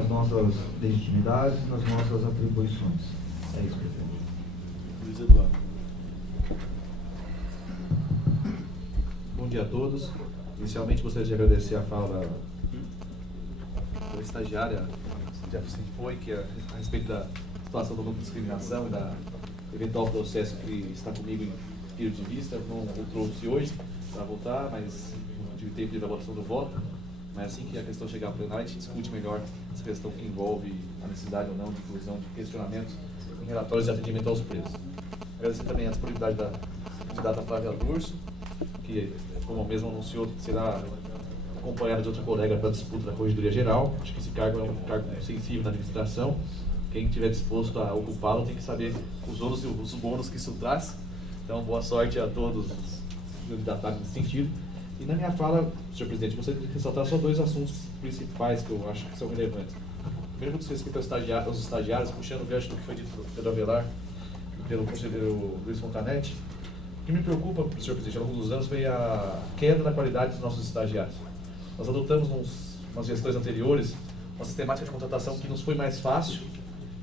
nas nossas legitimidades e nas nossas atribuições. É isso, presidente. Luiz Eduardo. Bom dia a todos. Inicialmente gostaria de agradecer a fala da estagiária Jefferson foi, que é a respeito da situação do grupo de discriminação e da eventual processo que está comigo em período de vista. Eu trouxe hoje para votar, mas não tive tempo de elaboração do voto. Mas assim que a questão chegar ao plenário, a gente discute melhor essa questão que envolve a necessidade ou não de inclusão de questionamentos em relatórios de atendimento aos presos. Agradecer também a disponibilidade da candidata Flávia Durso, que, como mesmo anunciou, será acompanhada de outra colega para a disputa da Corregedoria Geral. Acho que esse cargo é um cargo sensível na administração. Quem estiver disposto a ocupá-lo tem que saber os ônus e os bônus que isso traz. Então, boa sorte a todos os candidatos nesse sentido. E na minha fala, senhor presidente, gostaria de ressaltar só dois assuntos principais que eu acho que são relevantes. Primeiro, com respeito aos estagiários, puxando o gancho do que foi dito pelo Pedro Avelar e pelo conselheiro Luiz Fontanetti. O que me preocupa, senhor presidente, ao longo dos anos veio a queda da qualidade dos nossos estagiários. Nós adotamos nas gestões anteriores uma sistemática de contratação que nos foi mais fácil,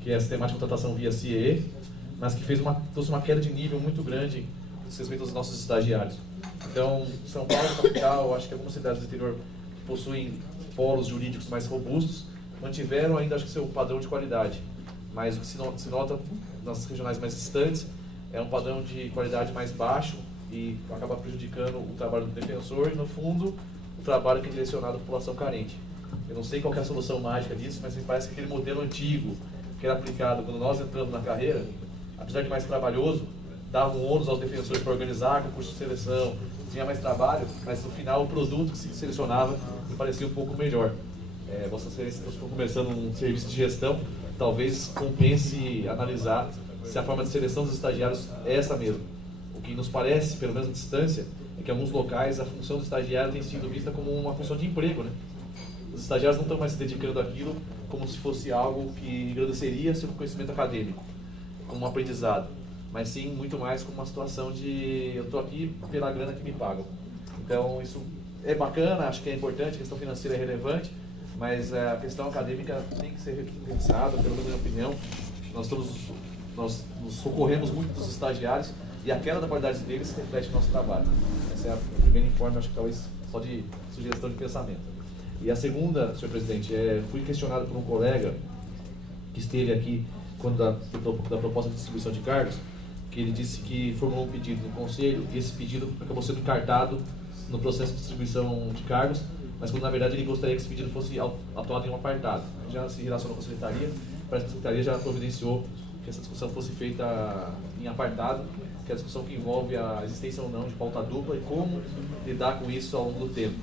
que é a sistemática de contratação via CIE, mas que trouxe uma queda de nível muito grande com respeito aos nossos estagiários. Então, São Paulo, capital, acho que algumas cidades do interior que possuem polos jurídicos mais robustos, mantiveram ainda, acho que, seu padrão de qualidade. Mas o que se nota nas regionais mais distantes é um padrão de qualidade mais baixo e acaba prejudicando o trabalho do defensor e, no fundo, o trabalho que é direcionado à população carente. Eu não sei qual que é a solução mágica disso, mas me parece que aquele modelo antigo que era aplicado quando nós entramos na carreira, apesar de mais trabalhoso, dava um ônus aos defensores para organizar concurso de seleção, tinha mais trabalho, mas no final o produto que se selecionava me parecia um pouco melhor. Vossa Excelência, nós estamos começando um serviço de gestão, talvez compense analisar se a forma de seleção dos estagiários é essa mesmo. O que nos parece, pelo menos à distância, é que em alguns locais a função do estagiário tem sido vista como uma função de emprego, né? Os estagiários não estão mais se dedicando àquilo como se fosse algo que engrandeceria seu conhecimento acadêmico, como um aprendizado, mas sim muito mais como uma situação de eu estou aqui pela grana que me pagam. Então isso é bacana, acho que é importante, a questão financeira é relevante, mas a questão acadêmica tem que ser repensada, pelo menos na minha opinião. Nós nos socorremos muito dos estagiários e a queda da qualidade deles reflete no nosso trabalho. Essa é a primeira informe, acho que talvez só de sugestão de pensamento. E a segunda, senhor presidente, fui questionado por um colega que esteve aqui quando da proposta de distribuição de cargos, que ele disse que formulou um pedido no conselho e esse pedido acabou sendo encartado no processo de distribuição de cargos, mas quando na verdade ele gostaria que esse pedido fosse atuado em um apartado. Já se relacionou com a secretaria, parece que a secretaria já providenciou que essa discussão fosse feita em apartado, que é a discussão que envolve a existência ou não de pauta dupla e como lidar com isso ao longo do tempo.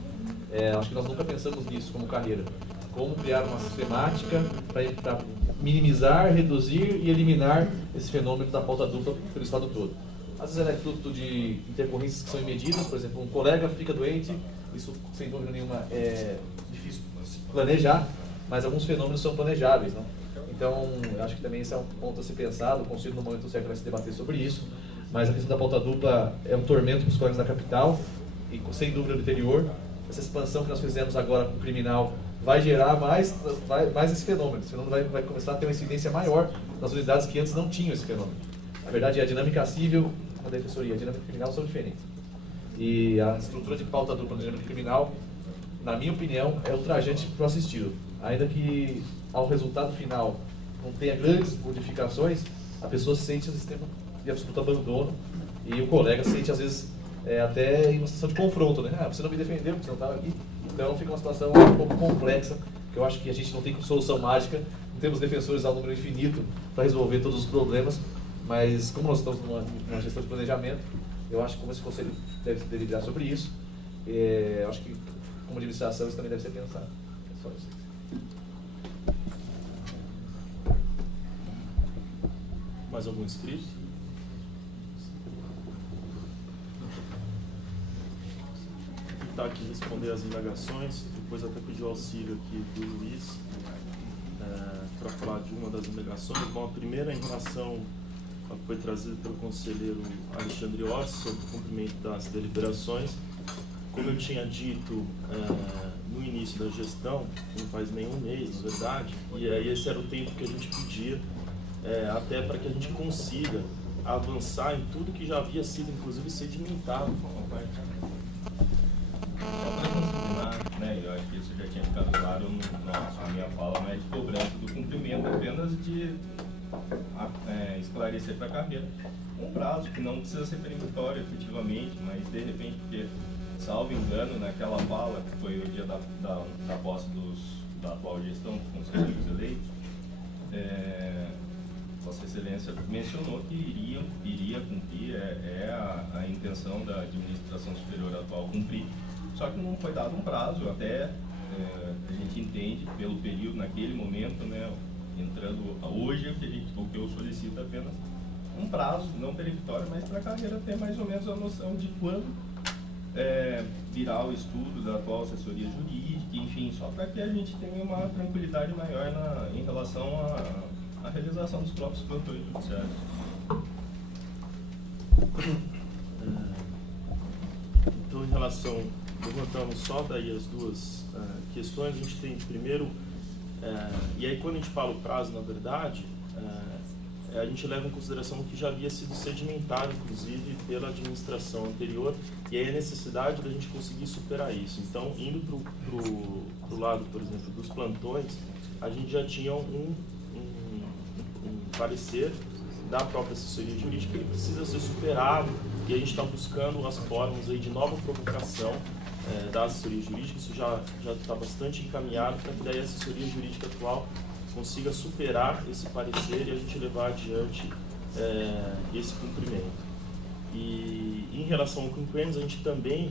Acho que nós nunca pensamos nisso como carreira. Como criar uma sistemática para minimizar, reduzir e eliminar esse fenômeno da pauta dupla pelo Estado todo. Às vezes ela é fruto de intercorrências que são imediatas, por exemplo, um colega fica doente, isso sem dúvida nenhuma é difícil planejar, mas alguns fenômenos são planejáveis, não? Então, acho que também esse é um ponto a ser pensado, o Conselho no momento certo vai se debater sobre isso, mas a questão da pauta dupla é um tormento para os colegas da capital e sem dúvida do interior. Essa expansão que nós fizemos agora com o criminal vai gerar mais esse fenômeno. Esse fenômeno vai começar a ter uma incidência maior nas unidades que antes não tinham esse fenômeno. Na verdade, a dinâmica civil, a defensoria e a dinâmica criminal são diferentes. E a estrutura de pauta dupla na dinâmica criminal, na minha opinião, é ultrajante para o assistido. Ainda que ao resultado final não tenha grandes modificações, a pessoa se sente um sistema de absoluto abandono e o colega se sente, às vezes, até em uma situação de confronto, né? Você não me defendeu, você não estava aqui. Então fica uma situação um pouco complexa, que eu acho que a gente não tem solução mágica, não temos defensores ao número infinito para resolver todos os problemas, mas como nós estamos numa gestão de planejamento, eu acho que como esse conselho deve se deliberar sobre isso, eu acho que como administração isso também deve ser pensado. É só isso. Mais algum inscrito? Tentar aqui responder as indagações, depois até pedir o auxílio aqui do Luiz para falar de uma das indagações. Bom, a primeira em relação ao que foi trazido pelo conselheiro Alexandre Orsi sobre o cumprimento das deliberações. Como eu tinha dito no início início da gestão, não faz nenhum mês, na verdade, e aí esse era o tempo que a gente pedia, até para que a gente consiga avançar em tudo que já havia sido, inclusive, sedimentado. Só para confirmar, né, eu acho que isso já tinha ficado claro na minha fala, não é de cobrança do cumprimento, apenas de esclarecer para a carreira um prazo que não precisa ser peremptório efetivamente, mas de repente, porque, salvo engano, naquela fala, que foi o dia da posse da atual gestão dos conselheiros eleitos, Vossa Excelência mencionou que iria cumprir, a intenção da administração superior atual cumprir, só que não foi dado um prazo, até a gente entende pelo período, naquele momento, né, entrando hoje, o que eu solicito apenas um prazo, não peremptório, mas para a carreira ter mais ou menos a noção de quando virá o estudo da atual assessoria jurídica, enfim, só para que a gente tenha uma tranquilidade maior em relação à realização dos próprios plantões judiciários. Então, em relação, levantamos só daí as duas questões. A gente tem primeiro, e aí quando a gente fala o prazo, na verdade, a gente leva em consideração o que já havia sido sedimentado, inclusive, pela administração anterior, e aí a necessidade da gente conseguir superar isso. Então, indo para o lado, por exemplo, dos plantões, a gente já tinha um parecer da própria assessoria jurídica que ele precisa ser superado, e a gente está buscando as formas aí de nova provocação da assessoria jurídica. Isso já está bastante encaminhado para que daí a assessoria jurídica atual consiga superar esse parecer e a gente levar adiante esse cumprimento. E em relação ao quinquênios, a gente também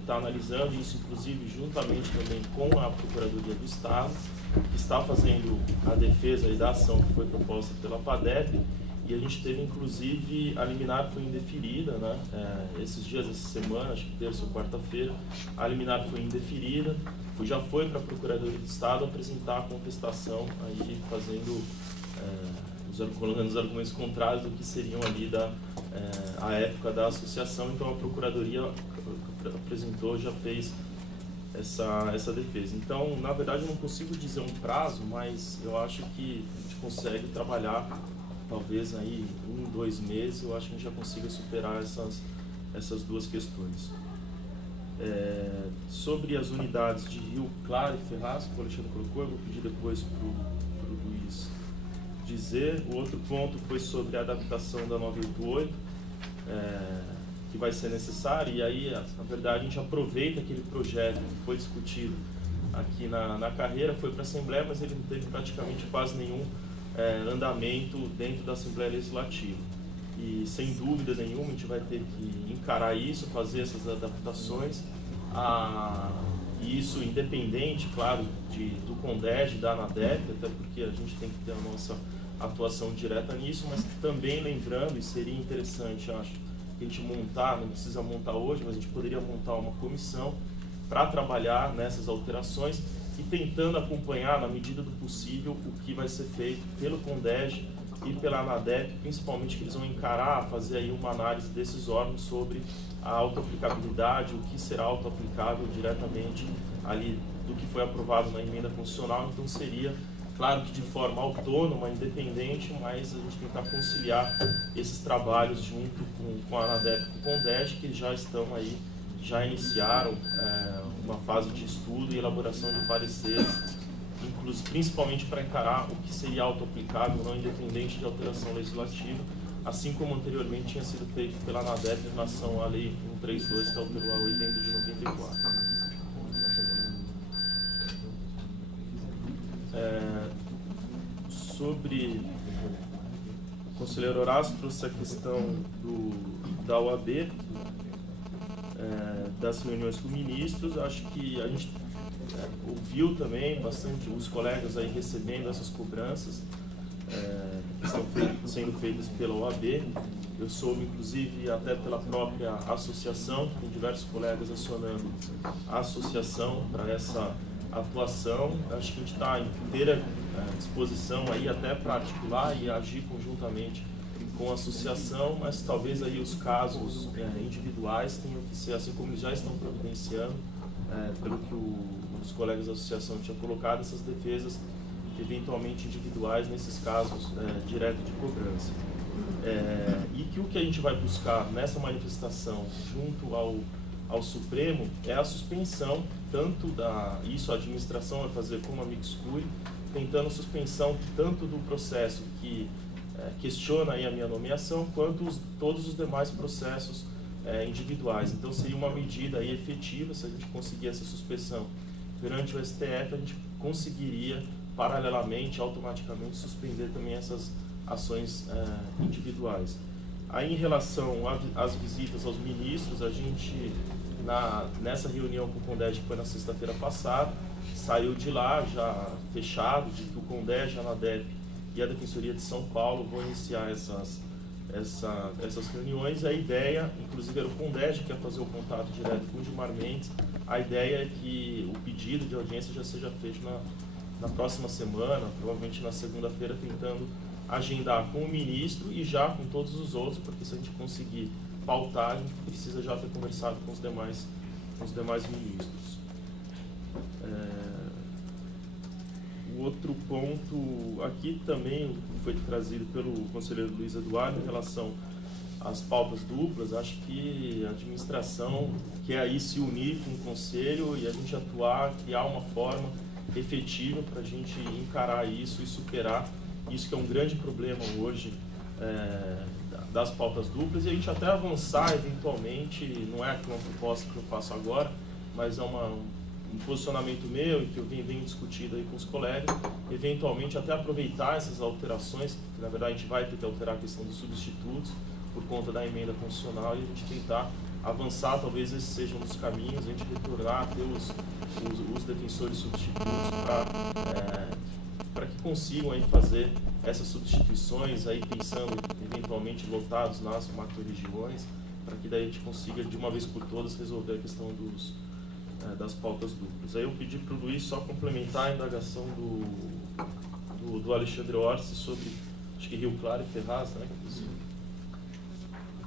está analisando isso, inclusive juntamente também com a Procuradoria do Estado, que está fazendo a defesa aí da ação que foi proposta pela PADEP, e a gente teve inclusive, a liminar foi indeferida, né? Esses dias, essa semana, acho que terça ou quarta-feira, a liminar foi indeferida, já foi para a Procuradoria do Estado apresentar a contestação, aí fazendo, colocando os argumentos contrários do que seriam ali a época da associação. Então a Procuradoria apresentou, já fez essa defesa. Então, na verdade, eu não consigo dizer um prazo, mas eu acho que a gente consegue trabalhar, talvez aí 1, 2 meses, eu acho que a gente já consiga superar essas duas questões. Sobre as unidades de Rio Claro e Ferraz, que o Alexandre colocou, eu vou pedir depois para o Luiz dizer. O outro ponto foi sobre a adaptação da 988, que vai ser necessário, e aí, na verdade, a gente aproveita aquele projeto que foi discutido aqui na carreira, foi para a Assembleia, mas ele não teve praticamente quase nenhum andamento dentro da Assembleia Legislativa. E, sem dúvida nenhuma, a gente vai ter que encarar isso, fazer essas adaptações, e isso independente, claro, do CONDEG, da ANADEP, até porque a gente tem que ter a nossa atuação direta nisso, mas também lembrando, e seria interessante, acho, que a gente montar, não precisa montar hoje, mas a gente poderia montar uma comissão para trabalhar nessas alterações e tentando acompanhar, na medida do possível, o que vai ser feito pelo CONDEG e pela ANADEP, principalmente que eles vão encarar, fazer aí uma análise desses órgãos sobre a autoaplicabilidade, o que será autoaplicável diretamente ali do que foi aprovado na emenda constitucional. Então seria, claro que de forma autônoma, independente, mas a gente tentar conciliar esses trabalhos junto com a ANADEP e com o CONDEG, que já estão aí, já iniciaram uma fase de estudo e elaboração de pareceres, principalmente para encarar o que seria autoaplicável, não independente de alteração legislativa, assim como anteriormente tinha sido feito pela ANADEP em relação à Lei 132, que alterou a 80 de 94. Sobre o conselheiro Horácio trouxe a questão da OAB, das reuniões com ministros. Acho que a gente ouviu também bastante os colegas aí recebendo essas cobranças que estão sendo feitas pela OAB. Eu soube, inclusive, até pela própria associação, que tem diversos colegas acionando a associação para essa atuação. Acho que a gente está em inteira disposição aí até para articular e agir conjuntamente com a associação, mas talvez aí os casos individuais tenham que ser, assim como eles já estão providenciando, pelo que o dos colegas da associação tinha colocado, essas defesas eventualmente individuais nesses casos direto de cobrança. E que o que a gente vai buscar nessa manifestação junto ao Supremo é a suspensão, tanto isso a administração vai fazer como a amicus curiae, tentando a suspensão tanto do processo que questiona aí a minha nomeação, quanto todos os demais processos individuais. Então seria uma medida aí efetiva, se a gente conseguir essa suspensão perante o STF, a gente conseguiria paralelamente, automaticamente, suspender também essas ações individuais. Aí, em relação às visitas aos ministros, a gente, nessa reunião com o CONDEG, que foi na sexta-feira passada, saiu de lá já fechado, de que o CONDEG, a ANADEP e a Defensoria de São Paulo vão iniciar essas reuniões. A ideia, inclusive, era o CONDEG que ia fazer o contato direto com o Gilmar Mendes. A ideia é que o pedido de audiência já seja feito na próxima semana, provavelmente na segunda-feira, tentando agendar com o ministro e já com todos os outros, porque se a gente conseguir pautar, a gente precisa já ter conversado com os demais ministros. O outro ponto aqui também foi trazido pelo conselheiro Luiz Eduardo em relação às pautas duplas. Acho que a administração quer aí se unir com o conselho e a gente atuar, criar uma forma efetiva para a gente encarar isso e superar isso, que é um grande problema hoje das pautas duplas, e a gente até avançar eventualmente. Não é uma proposta que eu faço agora, mas é um posicionamento meu e que eu venho discutindo aí com os colegas, eventualmente até aproveitar essas alterações, que na verdade a gente vai ter que alterar a questão dos substitutos por conta da emenda constitucional, e a gente tentar avançar, talvez esses sejam os caminhos, a gente retornar a ter os defensores substitutos para que consigam aí fazer essas substituições, aí pensando eventualmente lotados nas macro-regiões, para que daí a gente consiga de uma vez por todas resolver a questão das pautas duplas. Aí eu pedi para o Luiz só complementar a indagação do Alexandre Orsi sobre, acho que Rio Claro e Ferraz, né?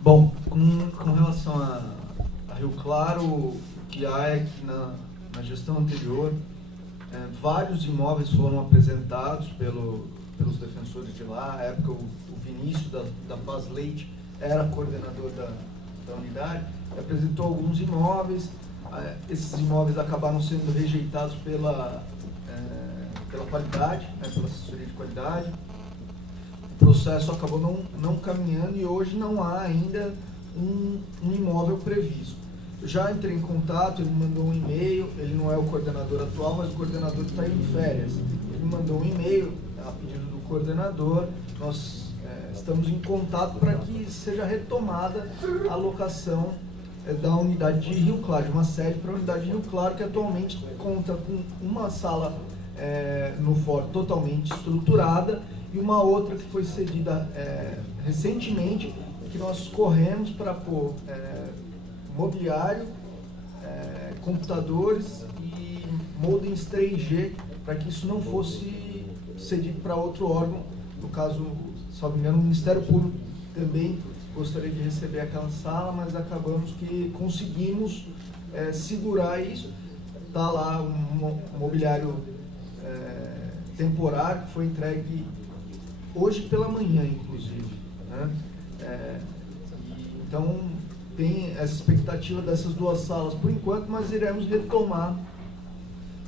Bom, com relação a Rio Claro, o que há é que na gestão anterior, vários imóveis foram apresentados pelos defensores de lá. Na época, o Vinícius da Paz Leite era coordenador da unidade, apresentou alguns imóveis. Esses imóveis acabaram sendo rejeitados pela qualidade, pela assessoria de qualidade. O processo acabou não caminhando e hoje não há ainda um imóvel previsto. Eu já entrei em contato, ele me mandou um e-mail, ele não é o coordenador atual, mas o coordenador está em férias. Ele me mandou um e-mail a pedido do coordenador. Nós estamos em contato para que seja retomada a locação da unidade de Rio Claro, de uma sede para a unidade de Rio Claro, que atualmente conta com uma sala no fórum totalmente estruturada e uma outra que foi cedida recentemente, que nós corremos para pôr mobiliário, computadores e modems 3G, para que isso não fosse cedido para outro órgão. No caso, se não me engano, o Ministério Público também gostaria de receber aquela sala, mas acabamos que conseguimos segurar isso. Está lá um mobiliário temporário, que foi entregue hoje pela manhã, inclusive, né? Então, tem essa expectativa dessas duas salas por enquanto, mas iremos retomar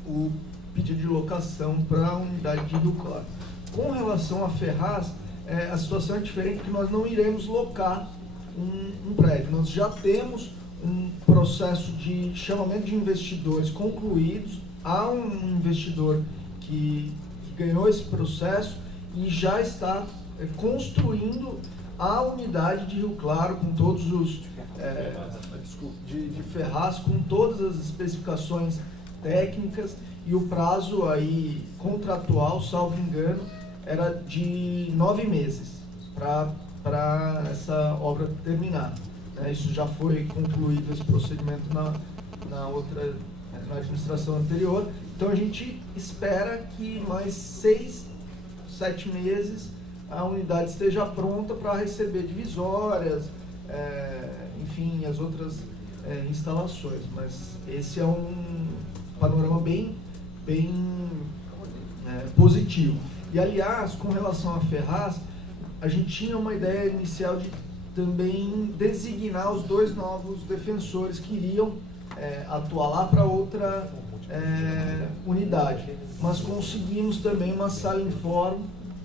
o pedido de locação para a unidade de Rio Claro. Com relação a Ferraz, a situação é diferente, porque nós não iremos locar um prédio. Nós já temos um processo de chamamento de investidores concluídos. Há um investidor que ganhou esse processo e já está construindo a unidade de Rio Claro, com todos os de Ferraz, com todas as especificações técnicas, e o prazo aí contratual, salvo engano, era de 9 meses para essa obra terminar. Isso já foi concluído, esse procedimento na administração anterior. Então a gente espera que mais 6, 7 meses a unidade esteja pronta para receber divisórias, enfim, as outras instalações. Mas esse é panorama bem positivo. E, aliás, com relação à Ferraz, a gente tinha uma ideia inicial de também designar os 2 novos defensores que iriam atuar lá para outra unidade. Mas conseguimos também uma sala em fórum,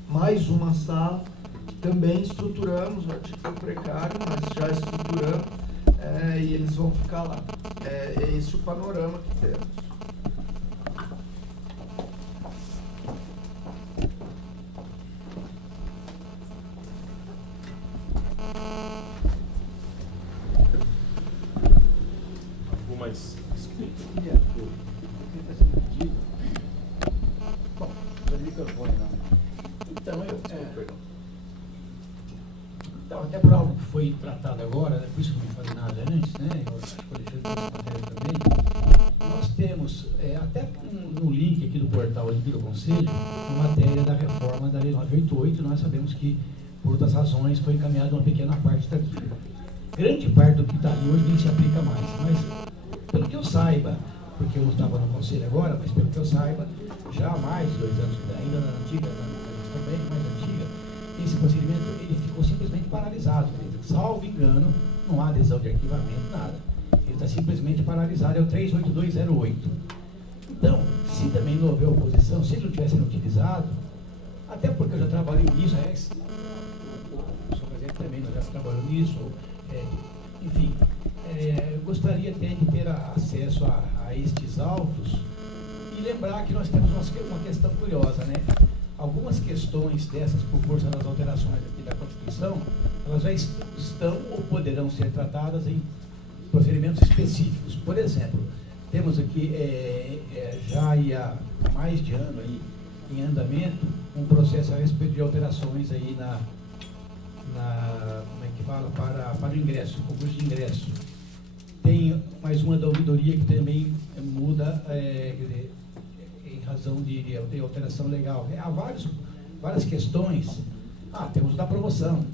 mais uma sala, que também estruturamos, a título precário, mas já estruturamos, e eles vão ficar lá. É esse o panorama que temos. Mais escrito. Eu queria fazer um pedido. Bom, o microfone não. Então, então, até por algo que foi tratado agora, né, por isso que eu não falei nada antes, né? Eu acho que eu deixei essa matéria também. Nós temos, até no link aqui do portal aqui do Conselho, uma matéria da reforma da Lei 988, nós sabemos que, por outras razões, foi encaminhada uma pequena parte daquilo. Grande parte do que está ali hoje nem se aplica mais, mas pelo que eu saiba, porque eu estava no conselho agora, mas pelo que eu saiba, já há mais de 2 anos, ainda na antiga, também mais antiga, esse procedimento ele ficou simplesmente paralisado. Salvo engano, não há adesão de arquivamento, nada. Ele está simplesmente paralisado, é o 38208. Então, se também não houver oposição, se ele não tivesse sido utilizado, até porque eu já trabalhei nisso, o senhor presidente também já trabalhou nisso, enfim, eu gostaria até de ter acesso a estes autos e lembrar que nós temos uma questão curiosa, né? Algumas questões dessas, por força das alterações aqui da Constituição, elas já estão ou poderão ser tratadas em procedimentos específicos. Por exemplo, temos aqui já há mais de ano aí, em andamento um processo a respeito de alterações aí como é que fala, para o ingresso, o concurso de ingresso. Tem mais uma da ouvidoria que também muda, quer dizer, em razão de alteração legal. Há várias questões. Temos da promoção.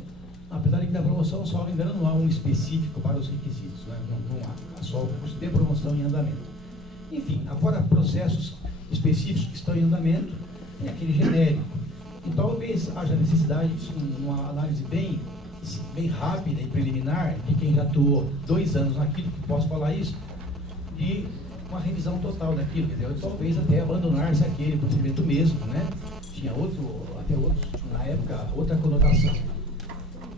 Apesar de que da promoção, só me engano, não há um específico para os requisitos, né? Não há só o concurso de promoção em andamento. Enfim, agora processos específicos que estão em andamento, tem aquele genérico. E talvez haja necessidade de uma análise bem rápida e preliminar de quem já atuou 2 anos naquilo, que posso falar isso, de uma revisão total daquilo, quer dizer, talvez até abandonar-se aquele procedimento mesmo, né? Tinha até outros, na época, outra conotação.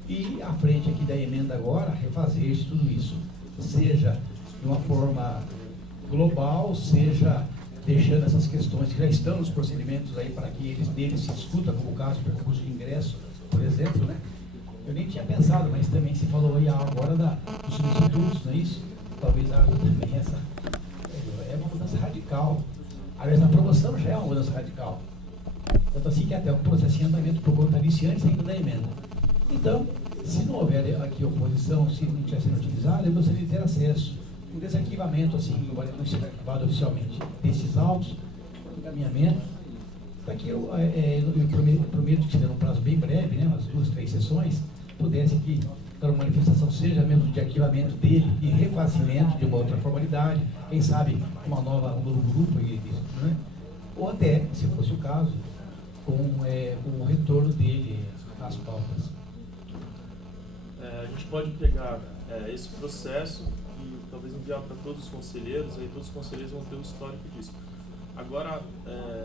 E à frente aqui da emenda agora, refazer tudo isso, seja de uma forma global, seja deixando essas questões que já estão nos procedimentos aí para que deles se discuta, como o caso do concurso de ingresso, por exemplo, né? Eu nem tinha pensado, mas também se falou aí agora dos substitutos, não é isso? Talvez haja também essa. É uma mudança radical. Aliás, na promoção já é uma mudança radical. Tanto assim que até o processo em andamento por conta disso antes ainda da emenda. Então, se não houver aqui oposição, se não estiver sendo utilizado, eu gostaria de ter acesso. Um desarquivamento, assim, embora não seja arquivado oficialmente, desses autos, encaminhamento. Daqui eu prometo que será um prazo bem breve, né, umas 2, 3 sessões, pudesse que aquela manifestação seja mesmo de arquivamento dele e refazimento de uma outra formalidade, quem sabe um novo grupo, né? Ou até, se fosse o caso, com o retorno dele às pautas. A gente pode pegar esse processo e talvez enviar para todos os conselheiros, aí todos os conselheiros vão ter o histórico disso. Agora,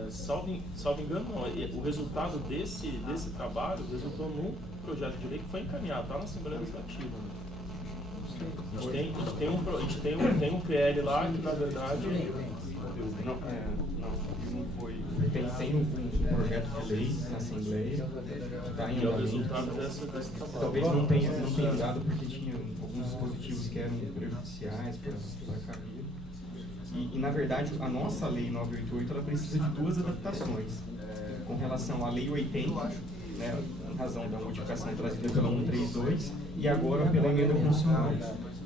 salvo engano, não, o resultado desse trabalho resultou num projeto de lei que foi encaminhado, está na Assembleia Legislativa. Né? A gente tem um PL lá que, na verdade... Não foi. Tem um projeto de lei na Assembleia que está em andamento. É o resultado desse trabalho. Talvez não tenha usado porque tinha alguns dispositivos que eram prejudiciais para a carreira. E, na verdade, a nossa Lei 988 ela precisa de 2 adaptações. Com relação à Lei 80, né, em razão da modificação trazida pela 132, e agora pela emenda constitucional.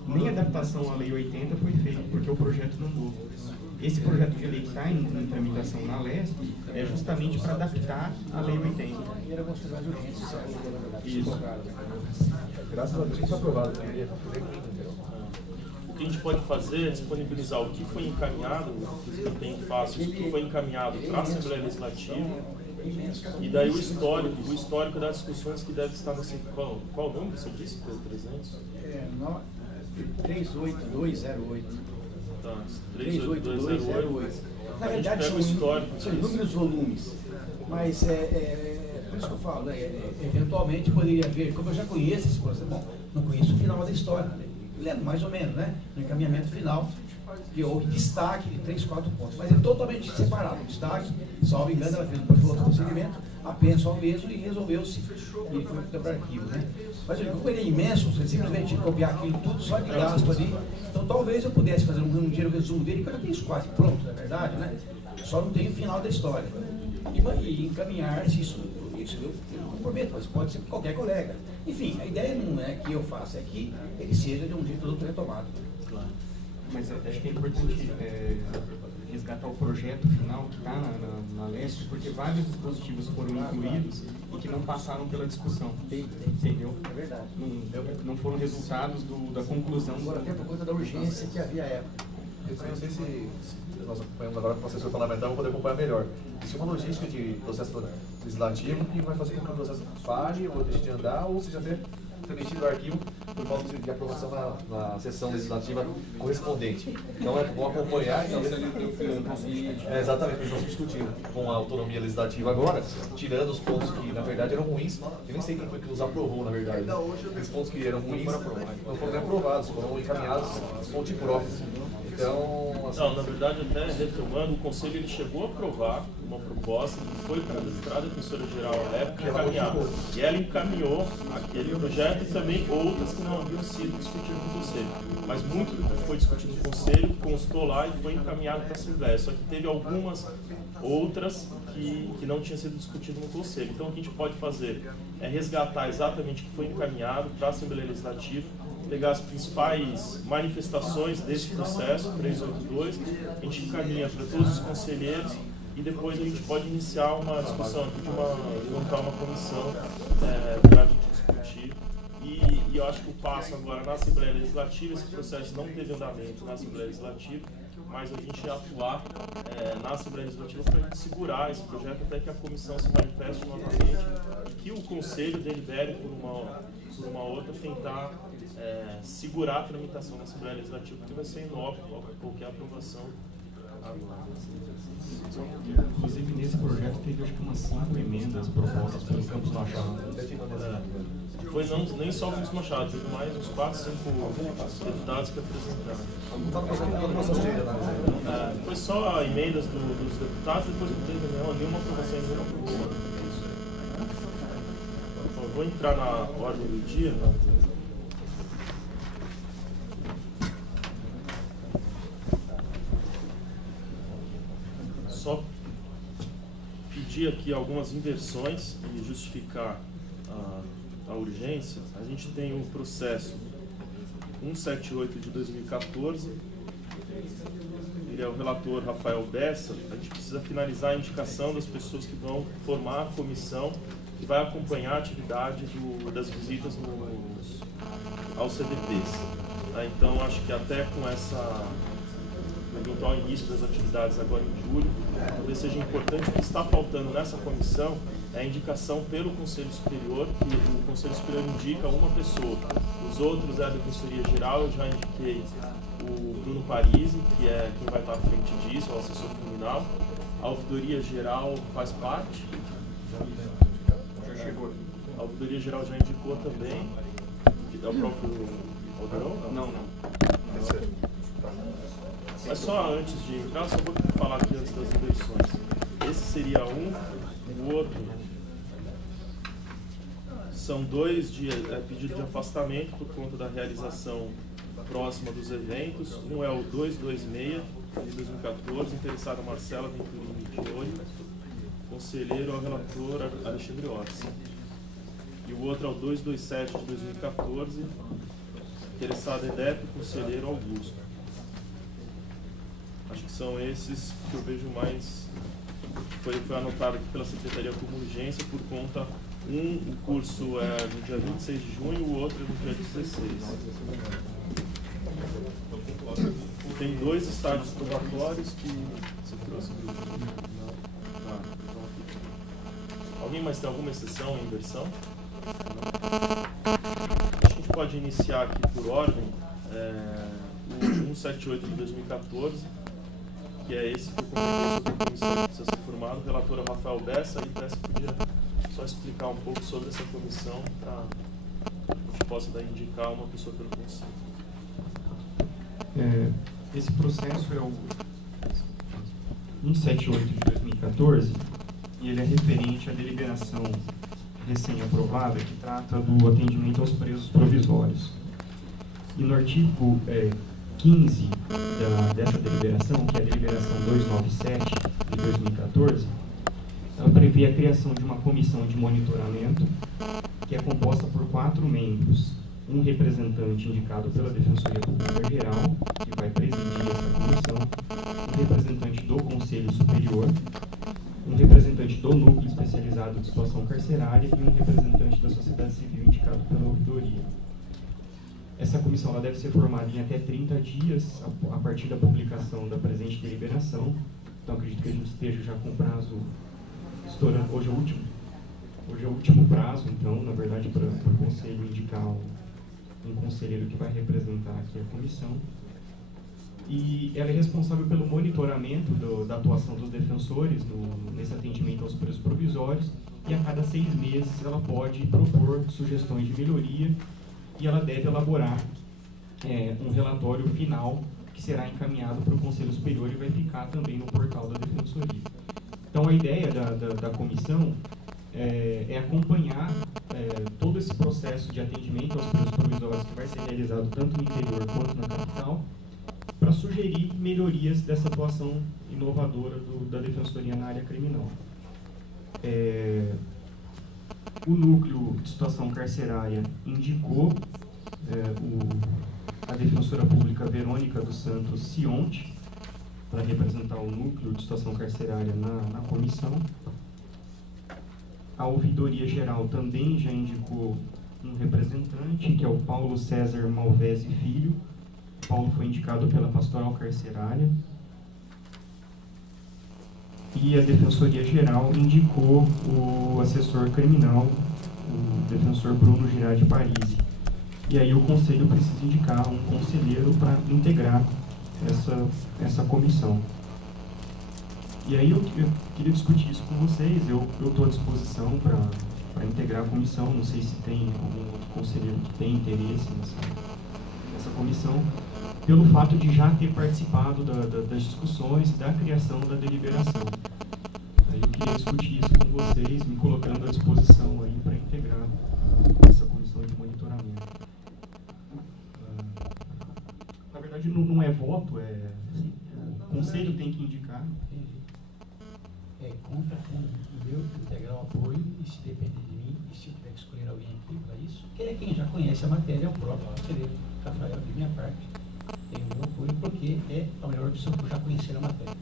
Nem a adaptação à Lei 80 foi feita, porque o projeto não mudou. Esse projeto de lei que está em tramitação na LESP é justamente para adaptar a Lei 80. Isso. Graças a Deus que foi aprovado. O que a gente pode fazer é disponibilizar o que foi encaminhado, bem fácil, o que foi encaminhado para a Assembleia Legislativa, e daí o histórico das discussões que deve estar nesse... Qual o nome que você disse? 300? 38208. Tá, 38208. Na verdade, são inúmeros volumes, mas por isso que eu falo, né, eventualmente poderia haver, como eu já conheço esse processo, bom, não conheço o final da história, né? Lendo mais ou menos, né? No encaminhamento final, que houve destaque de 3, 4 pontos, mas é totalmente separado. O destaque, salvo engano, ela fez um outro procedimento, apenas ao mesmo e resolveu-se e foi para o arquivo, né? Mas como ele é imenso, você simplesmente copiar aquilo tudo só de gasto ali, então talvez eu pudesse fazer um ligeiro resumo dele, que eu já tenho isso quase pronto, na verdade, né? Só não tenho o final da história. E encaminhar isso eu comprometo, mas pode ser qualquer colega. Enfim, a ideia não é que eu faça, é que ele seja de um jeito ou outro retomado. Claro. Mas acho que é importante resgatar o projeto final que está na LESP, porque vários dispositivos foram incluídos e que não passaram pela discussão. Entendeu? É verdade. Não foram resultados da conclusão. Agora, até por conta da urgência que havia à época. Eu não sei se nós acompanhamos agora com o assessor parlamentar, vou poder acompanhar melhor. Existe uma logística de processo legislativo que vai fazer com que o processo pare ou deixe de andar, ou seja, até transmitido o arquivo por falta de aprovação na sessão legislativa correspondente. Então é bom acompanhar e talvez... exatamente, nós estamos discutindo com a autonomia legislativa agora, tirando os pontos que na verdade eram ruins, eu nem sei quem foi que nos aprovou na verdade. Os pontos que eram ruins não foram aprovados, foram encaminhados de fonte própria. Então, assim... Não, na verdade, até retomando, o Conselho ele chegou a aprovar uma proposta que foi para a Defensora-Geral à época encaminhar. E ela encaminhou aquele projeto e também outras que não haviam sido discutidas no Conselho. Mas muito do que foi discutido no Conselho constou lá e foi encaminhado para a Assembleia. Só que teve algumas outras que não tinham sido discutidas no Conselho. Então, o que a gente pode fazer é resgatar exatamente o que foi encaminhado para a Assembleia Legislativa, pegar as principais manifestações desse processo, 382, a gente encaminha para todos os conselheiros e depois a gente pode iniciar uma discussão, montar uma comissão para a gente discutir. E eu acho que o passo agora na Assembleia Legislativa, esse processo não teve andamento na Assembleia Legislativa, mas a gente atuar na Assembleia Legislativa para a gente segurar esse projeto até que a comissão se manifeste novamente e que o Conselho delibere por uma outra, tentar segurar a tramitação na Assembleia Legislativa, porque vai ser inócuo qualquer aprovação agora. Inclusive, nesse projeto teve acho que umas 5 emendas propostas pelo Campos Machado. Foi nem só o Campos Machado, teve mais uns 4, 5 deputados que apresentaram. Foi só emendas dos deputados, depois não teve nenhuma aprovação, nenhuma aprovação. Então, vou entrar na ordem do dia. Só pedir aqui algumas inversões e justificar a urgência. A gente tem o processo 178 de 2014, ele é o relator Rafael Bessa. A gente precisa finalizar a indicação das pessoas que vão formar a comissão que vai acompanhar a atividade das visitas aos CDPs. Então, acho que até com o eventual início das atividades agora em julho, talvez seja importante. O que está faltando nessa comissão é a indicação pelo Conselho Superior, que o Conselho Superior indica uma pessoa. Os outros é a Defensoria Geral, eu já indiquei o Bruno Parisi, que é quem vai estar à frente disso, o assessor criminal. A Ouvidoria Geral faz parte. Já chegou. A Ouvidoria Geral já indicou também, que é o próprio Alderão? Não. Mas só antes de entrar, só vou falar aqui antes das inversões. Esse seria o outro são 2 de pedido de afastamento por conta da realização próxima dos eventos. Um é o 226 de 2014, interessado Marcela Venturini de Olho, conselheiro ao relator Alexandre Orsi. E o outro é o 227 de 2014, interessado EDEP, conselheiro Augusto. Acho que são esses que eu vejo mais. Foi anotado aqui pela Secretaria como urgência por conta. O curso é no dia 26 de junho, o outro é no dia 16. Tem 2 estágios probatórios que você trouxe. Tá. Alguém mais tem alguma exceção, inversão? A gente pode iniciar aqui por ordem o 178 de 2014, que é esse que eu comentei sobre a comissão que precisa ser formada. O relator é Rafael Bessa, e Bessa podia só explicar um pouco sobre essa comissão para que a gente possa indicar uma pessoa pelo conselho. Esse processo é o 178 de 2014 e ele é referente à deliberação recém-aprovada que trata do atendimento aos presos provisórios. E no artigo 15 dessa deliberação, que é a deliberação 297 de 2014, ela prevê a criação de uma comissão de monitoramento que é composta por 4 membros, um representante indicado pela Defensoria Pública Geral, que vai presidir essa comissão, um representante do Conselho Superior, um representante do Núcleo Especializado de Situação Carcerária e um representante da sociedade civil indicado pela ouvidoria. Essa comissão ela deve ser formada em até 30 dias a partir da publicação da presente deliberação. Então, acredito que a gente esteja já com o prazo estourando. Hoje é o último prazo, então, na verdade, para o Conselho indicar um conselheiro que vai representar aqui a comissão. E ela é responsável pelo monitoramento da atuação dos defensores nesse atendimento aos presos provisórios, e a cada 6 meses ela pode propor sugestões de melhoria e ela deve elaborar um relatório final que será encaminhado para o Conselho Superior e vai ficar também no portal da Defensoria. Então, a ideia da comissão é acompanhar todo esse processo de atendimento aos presos provisórios que vai ser realizado tanto no interior quanto na capital, para sugerir melhorias dessa atuação inovadora da Defensoria na área criminal. O Núcleo de Situação Carcerária indicou a Defensora Pública Verônica dos Santos Cionte para representar o Núcleo de Situação Carcerária na comissão. A Ouvidoria Geral também já indicou um representante, que é o Paulo César Malvese Filho. O Paulo foi indicado pela Pastoral Carcerária. E a Defensoria Geral indicou o assessor criminal, o defensor Bruno Girardi Parisi. E aí o Conselho precisa indicar um conselheiro para integrar essa comissão. E aí eu queria discutir isso com vocês. Eu estou à disposição para integrar a comissão. Não sei se tem algum outro conselheiro que tem interesse nessa comissão, pelo fato de já ter participado das discussões, da criação da deliberação. Aí eu queria discutir isso com vocês, me colocando à disposição aí para integrar essa comissão de monitoramento. Na verdade, não é voto, o conselho tem que indicar. Conta com o meu integral apoio, e se depender de mim, e se tiver que escolher alguém aqui para isso, quem já conhece a matéria é o próprio conselheiro Rafael, de minha parte. Tem o meu apoio porque é a melhor opção por já conhecer a matéria.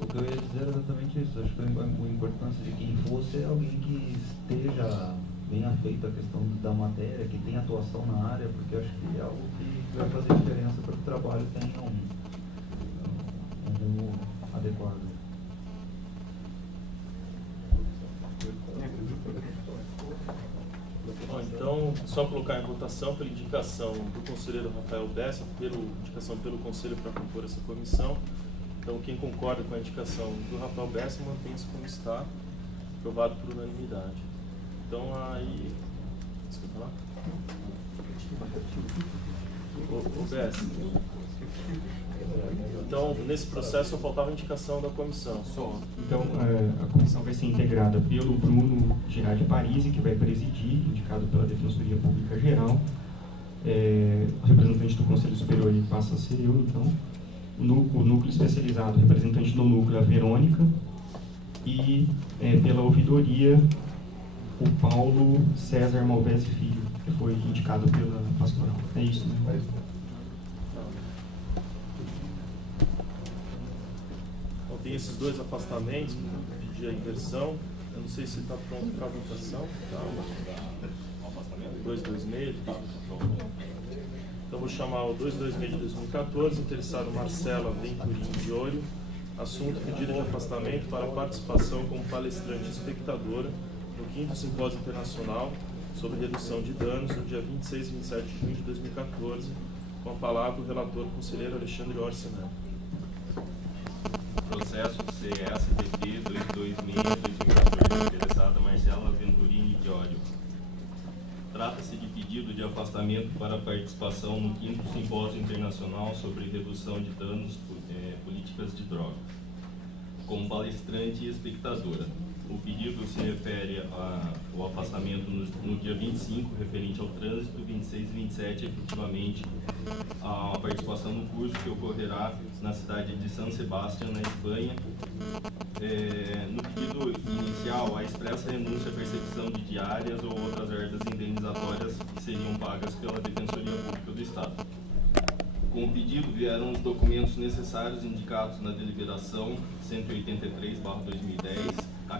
O que eu ia dizer era exatamente isso. Acho que a importância de quem fosse é alguém que esteja bem afeito à questão da matéria, que tenha atuação na área, porque acho que é algo que vai fazer diferença para que o trabalho tenha um rumo adequado. Bom, então, só colocar em votação pela indicação do conselheiro Rafael Bessa, indicação pelo Conselho para compor essa comissão. Então, quem concorda com a indicação do Rafael Bessa, mantém-se como está, aprovado por unanimidade. Então, aí... Desculpa lá. O Bessa. Então, nesse processo, só faltava a indicação da comissão. Então, a comissão vai ser integrada pelo Bruno Girardi Parisi, que vai presidir, indicado pela Defensoria Pública Geral. O representante do Conselho Superior ele passa a ser eu, então. O núcleo especializado, o representante do núcleo, a Verônica. E pela ouvidoria, o Paulo César Malvese Filho, que foi indicado pela Pastoral. É isso, né? tem esses dois afastamentos, pedir a inversão. Eu não sei se está pronto para a votação. Tá. 226. Então vou chamar o 226 de 2014, interessado Marcela Venturim de Olho. Assunto: pedido de afastamento para participação como palestrante espectadora no 5º Simpósio Internacional sobre Redução de Danos, no dia 26 e 27 de junho de 2014. Com a palavra o relator conselheiro Alexandre Orseman. Processo CSDP 226-2014, interessada Marcela Venturini de Olho. Trata-se de pedido de afastamento para participação no 5º Simpósio Internacional sobre Redução de Danos, Políticas de Drogas, como palestrante e espectadora. O pedido se refere ao afastamento no dia 25, referente ao trânsito, 26 e 27, efetivamente, a participação no curso que ocorrerá na cidade de San Sebastián, na Espanha. No pedido inicial, a expressa renúncia à percepção de diárias ou outras herdas indenizatórias que seriam pagas pela Defensoria Pública do Estado. Com o pedido vieram os documentos necessários indicados na deliberação 183/2010, a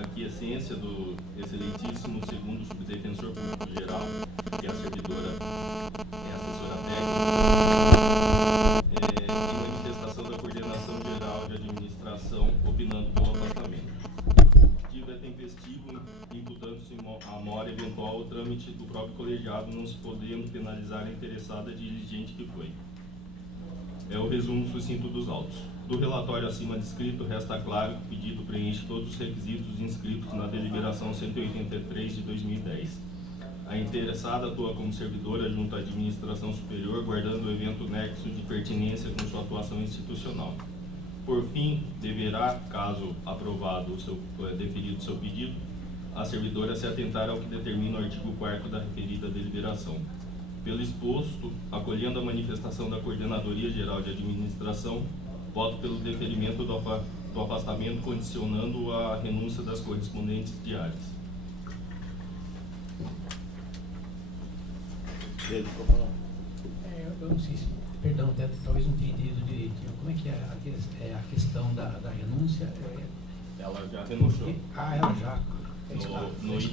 aquiescência do excelentíssimo segundo subdefensor público geral, que é a servidora, é a assessora técnica, e manifestação da coordenação geral de administração opinando pelo afastamento. O pedido é tempestivo, imputando-se a mora eventual o trâmite do próprio colegiado, não se podendo penalizar a interessada dirigente que foi. É o resumo sucinto dos autos. Do relatório acima descrito, resta claro que o pedido preenche todos os requisitos inscritos na deliberação 183 de 2010. A interessada atua como servidora junto à administração superior, guardando o evento nexo de pertinência com sua atuação institucional. Por fim, deverá, caso aprovado deferido o seu pedido, a servidora se atentar ao que determina o artigo 4º da referida deliberação. Pelo exposto, acolhendo a manifestação da Coordenadoria Geral de Administração, voto pelo deferimento do afastamento, condicionando a renúncia das correspondentes diárias. Eu não sei se, perdão, até, talvez não tenha entendido direitinho. Como é que é a questão da renúncia? Ela já renunciou. Ela já.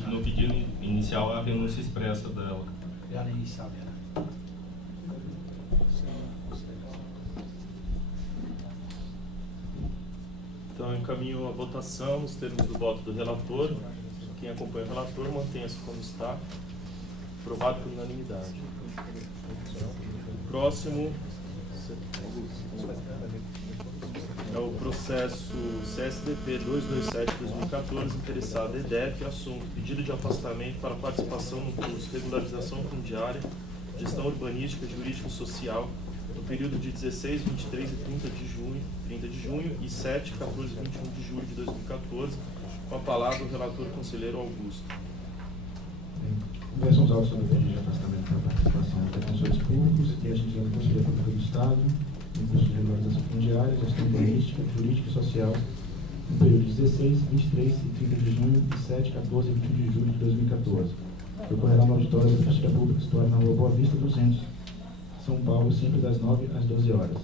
No pedido inicial, a renúncia expressa dela. Já na inicial dela. Então, eu encaminho a votação nos termos do voto do relator. Quem acompanha o relator, mantenha-se como está. Aprovado por unanimidade. Próximo é o processo CSDP 227/2014, interessado EDEF, assunto: pedido de afastamento para participação no curso Regularização Fundiária, Gestão Urbanística, Jurídico Social, no período de 16, 23 e 30 de junho e 7, 14 e 21 de julho de 2014. Com a palavra o relator conselheiro Augusto. Inversão aos autos sobre o pedido de afastamento para participação dos defensores públicos e agentes da Conselheira Pública do Estado, no curso de regularização fundiária, gestão urbanística, jurídica e social, no período de 16, 23 e 30 de junho e 7, 14 e 21 de julho de 2014, que ocorrerá no auditório da Defensoria Pública situado na Rua Boa Vista 200, São Paulo, sempre das 9 às 12 horas.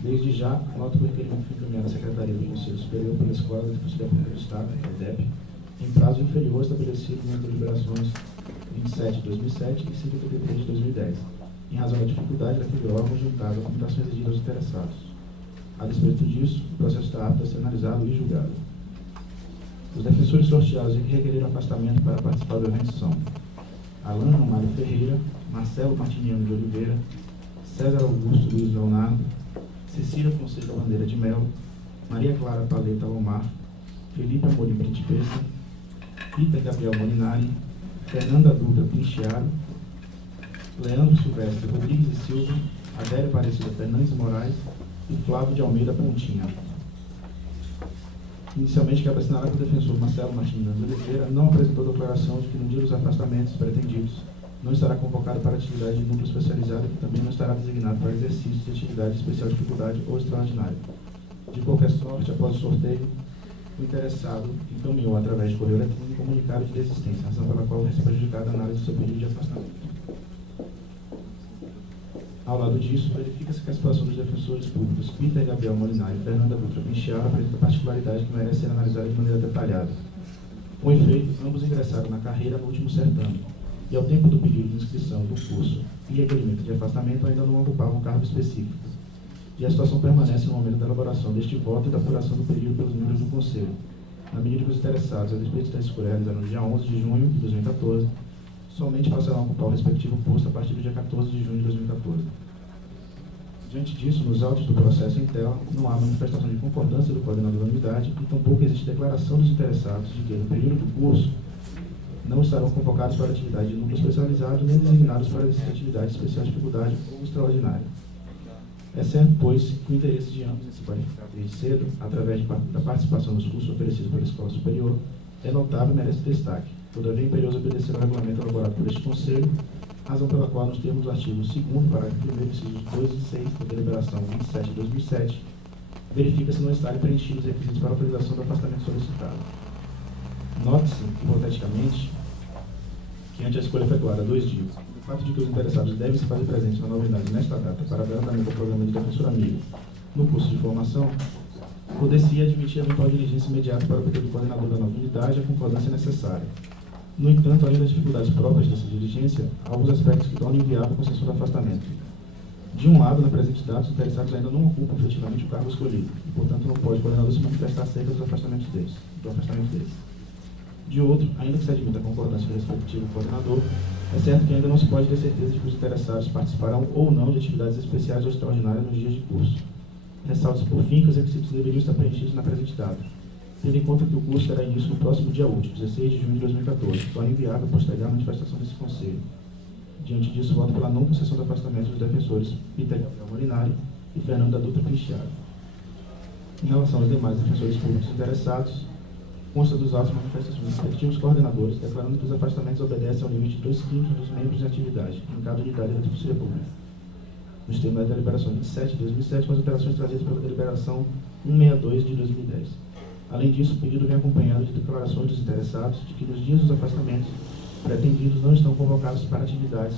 Desde já, noto que o requerimento foi encaminhado à Secretaria do Conselho Superior pela Escola da Defensoria Pública do Estado, a EDEP, em prazo inferior estabelecido nas deliberações 27 de 2007 e 53 de 2010, em razão da dificuldade daquele órgão juntar a documentação exigida aos interessados. A despeito disso, o processo está apto a ser analisado e julgado. Os defensores sorteados que requereram afastamento para participar do evento são Alan Amário Ferreira, Marcelo Martiniano de Oliveira, César Augusto Luiz Leonardo, Cecília Fonseca Bandeira de Melo, Maria Clara Paleta Lomar, Felipe Amorim Principessa, Rita Gabriel Molinari, Fernanda Dutra Pinchiaro, Leandro Silvestre Rodrigues e Silva, Adélia Aparecida Fernandes Moraes e Flávio de Almeida Pontinha. Inicialmente, cabe assinalar que o defensor Marcelo Martins de Oliveira não apresentou declaração de que no dia dos afastamentos pretendidos não estará convocado para atividade de núcleo especializado e que também não estará designado para exercício de atividade de especial dificuldade ou extraordinária. De qualquer sorte, após o sorteio, o interessado encaminhou, através de correio eletrônico, um comunicado de desistência, razão pela qual recebe prejudicada a análise do seu pedido de afastamento. Ao lado disso, verifica-se que a situação dos defensores públicos Peter Gabriel Molinari e Fernanda Dutra Pinchiara apresenta particularidade que merece ser analisada de maneira detalhada. Com efeito, ambos ingressaram na carreira no último certame, e ao tempo do pedido de inscrição do curso e requerimento de afastamento ainda não ocupavam cargo específico. E a situação permanece no momento da elaboração deste voto e da apuração do pedido pelos membros do Conselho, na medida que os interessados, a despeito da escolha realizada no dia 11 de junho de 2014, somente passarão a ocupar o respectivo posto a partir do dia 14 de junho de 2014. Diante disso, nos autos do processo em tela, não há manifestação de concordância do coordenador da unidade e tampouco existe declaração dos interessados de que, no período do curso, não estarão convocados para atividade de núcleo especializado nem designados para atividade de especial dificuldade ou extraordinária. É certo, pois, que o interesse de ambos em se qualificar desde cedo, através da participação nos cursos oferecidos pela Escola Superior, é notável e merece destaque. Todavia, é imperioso obedecer ao regulamento elaborado por este Conselho, razão pela qual, nos termos do artigo 2º, parágrafo 1º, incisos 2 e 6 da deliberação 27 de 2007, verifica-se não estarem preenchidos os requisitos para a autorização do afastamento solicitado. Note-se, hipoteticamente, que ante a escolha efetuada há 2 dias, o fato de que os interessados devem se fazer presentes na novidade nesta data para ver andamento do programa de defensor amigo no curso de formação, poder-se admitir a eventual diligência imediata para o pedido do coordenador da nova unidade a concordância necessária. No entanto, além das dificuldades próprias dessa diligência, há alguns aspectos que tornam inviável a concessão do afastamento. De um lado, na presente data, os interessados ainda não ocupam efetivamente o cargo escolhido, e, portanto, não pode o coordenador se manifestar acerca do afastamento deles. De outro, ainda que se admita a concordância do respectivo coordenador, é certo que ainda não se pode ter certeza de que os interessados participarão ou não de atividades especiais ou extraordinárias nos dias de curso. Ressalta-se, por fim, que os requisitos deveriam estar preenchidos na presente data, tendo em conta que o curso terá início no próximo dia útil, 16 de junho de 2014, torna inviável postergar a manifestação desse Conselho. Diante disso, voto pela não concessão do afastamento dos defensores Peter Gabriel Molinari e Fernanda Dutra Pinchiara. Em relação aos demais defensores públicos interessados, consta dos autos manifestações dos respectivos coordenadores, declarando que os afastamentos obedecem ao limite de 2/5 dos membros em atividade, em cada unidade da Defensoria Pública, nos termos da deliberação 27 de 2007, com as alterações trazidas pela deliberação 162 de 2010. Além disso, o pedido vem acompanhado de declarações dos interessados de que nos dias dos afastamentos, pretendidos não estão convocados para atividades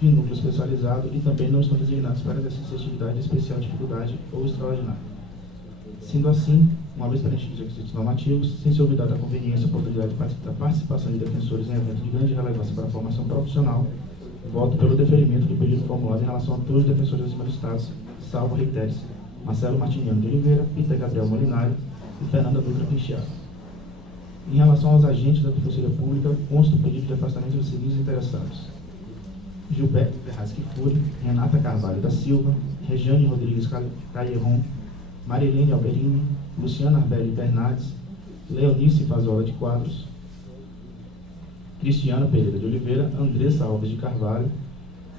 de núcleo especializado e também não estão designados para exercício de atividade de especial dificuldade ou extraordinária. Sendo assim, uma vez preenchidos os requisitos normativos, sem ser olvidada a conveniência e oportunidade da participação de defensores em eventos de grande relevância para a formação profissional, voto pelo deferimento do pedido formulado em relação a todos os defensores acima listados, salvo reiteres Marcelo Martiniano de Oliveira, Peter Gabriel Molinari e Fernanda Dutra Pinchiara. Em relação aos agentes da Defensoria Pública, consta o pedido de afastamento dos seguintes interessados: Gilberto Ferraz Kifuri, Renata Carvalho da Silva, Regiane Rodrigues Caieron, Marilene Alberini, Luciana Arbelli Bernardes, Leonice Fazola de Quadros, Cristiana Pereira de Oliveira, Andressa Alves de Carvalho,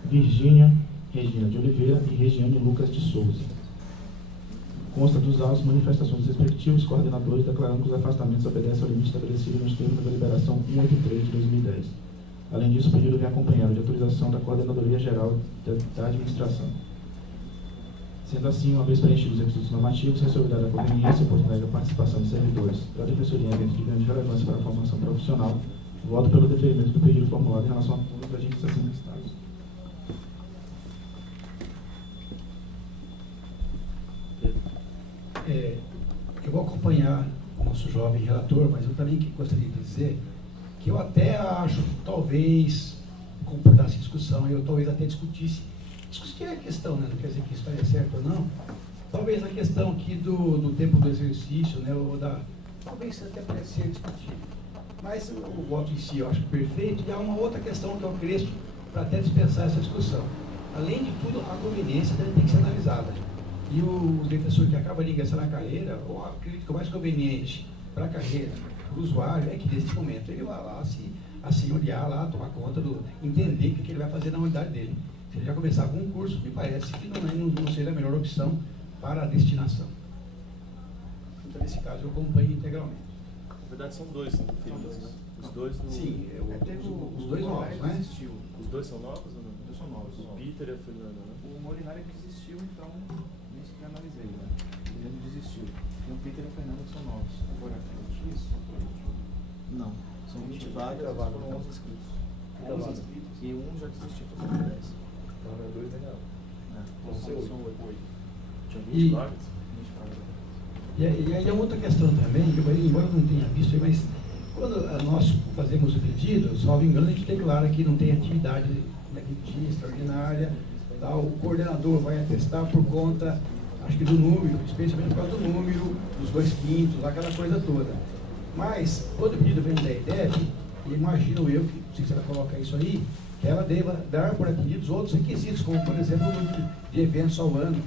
Virgínia Regina de Oliveira e Regiane Lucas de Souza. Consta dos autos manifestações dos respectivos coordenadores declarando que os afastamentos obedecem ao limite estabelecido nos termos da deliberação 183 de 2010. Além disso, o pedido vem acompanhado de autorização da Coordenadoria Geral da Administração. Sendo assim, uma vez preenchidos os requisitos normativos, sem ser olvidada a conveniência e oportunidade da participação de servidores da Defensoria em eventos de grande relevância para a formação profissional, voto pelo deferimento do pedido formulado em relação a todos os agentes acima listados. Eu vou acompanhar o nosso jovem relator, mas eu também gostaria de dizer que eu até acho, talvez, comportar-se discussão, eu talvez até discutir a questão, né? Não quer dizer que isso estaria certo ou não, talvez a questão aqui do tempo do exercício, né? Talvez até pudesse ser discutido. Mas o voto em si eu acho perfeito, e há uma outra questão que eu acresço para até dispensar essa discussão. Além de tudo, a conveniência também tem que ser analisada. E o defensor que acaba de ingressar na carreira, eu acredito que o mais conveniente para a carreira, para o usuário, é que nesse momento ele vá lá se olhar lá, tomar conta, entender o que ele vai fazer na unidade dele. Se ele já começar com um curso, me parece que não seria a melhor opção para a destinação. Então, nesse caso, eu acompanho integralmente. Na verdade, são dois definidos, né? Os dois do... Sim, os dois novos, né? Os dois são novos ou não? Os dois são novos. O Peter e a Fernanda, né? O Molinari desistiu, então, isso que eu analisei, né? Ele não desistiu. E o Peter e a Fernanda são novos. Agora, isso? Não, são 20 vagas, foram 11 inscritos. 11 inscritos. E um já desistiu, foi 10. Então, é 2 legal. Tinha 20 E- vagas? E aí é outra questão também, embora eu não tenha visto, mas quando nós fazemos o pedido, salvo engano, a gente declara que não tem atividade naquele dia extraordinária, tá? O coordenador vai atestar por conta, acho que do número, especialmente por causa do número, dos 2/5, aquela coisa toda. Mas, quando o pedido vem da IDEB, imagino eu que, se ela coloca isso aí, que ela deva dar por atendidos outros requisitos, como, por exemplo, o número de eventos ao ano.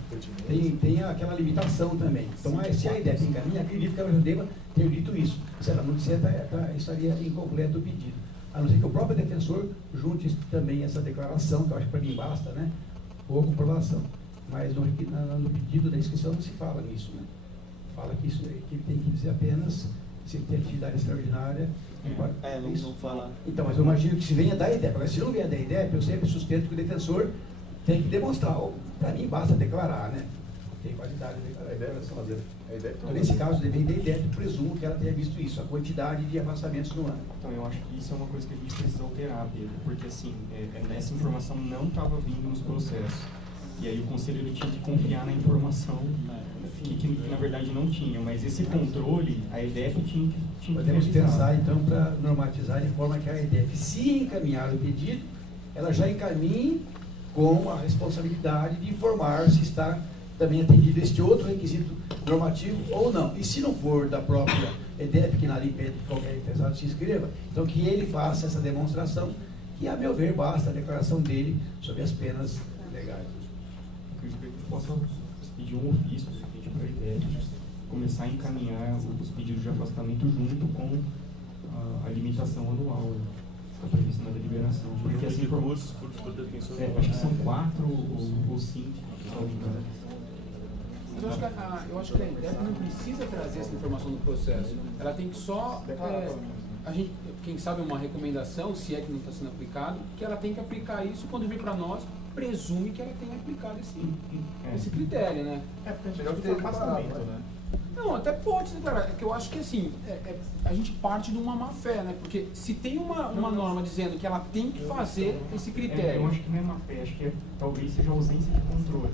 Tem aquela limitação também. Então, se a IDEB encaminha, acredito que ela já deva ter dito isso. Se ela não disser, estaria incompleto o pedido. A não ser que o próprio defensor junte também essa declaração, que eu acho que para mim basta, né? Ou a comprovação. Mas no pedido da inscrição não se fala nisso, né? Fala que ele tem que dizer apenas se ele tem atividade extraordinária. Não fala. Então, mas eu imagino que se venha da IDEP. Agora, se não vier da IDEP, eu sempre sustento que o defensor tem que demonstrar. Para mim, basta declarar, né? Tem qualidade de declarar. Então, nesse caso, vem da IDEP, presumo que ela tenha visto isso, a quantidade de afastamentos no ano. Então, eu acho que isso é uma coisa que a gente precisa alterar, Pedro, porque assim, essa informação não estava vindo nos processos. E aí o conselho ele tinha que confiar na informação que na verdade não tinha, mas esse controle, a IDEP tinha que Podemos realizar. pensar, então, para normatizar de forma que a IDEP, se encaminhar o pedido, ela já encaminhe com a responsabilidade de informar se está também atendido este outro requisito normativo ou não. E se não for da própria IDEP, que nada impede que qualquer interessado se inscreva, então que ele faça essa demonstração, que, a meu ver, basta a declaração dele sobre as penas legais. Acredito que a gente possa pedir um ofício para a IDEP, começar a encaminhar os pedidos de afastamento junto com a limitação anual, né? Está prevista na deliberação. Porque assim, recursos por defensor. acho que são 4 ou 5. Mas eu acho que a IDEP não precisa trazer essa informação no processo. Ela tem que só, a gente, quem sabe uma recomendação, se é que não está sendo aplicado, que ela tem que aplicar isso quando vir para nós, presume que ela tenha aplicado esse critério, né? Porque melhor que ter afastamento, né? Não, até pode declarar, que eu acho que assim, a gente parte de uma má fé, né? Porque se tem uma norma dizendo que ela tem que fazer esse critério. Eu acho que não é má fé, acho que talvez seja ausência de controle.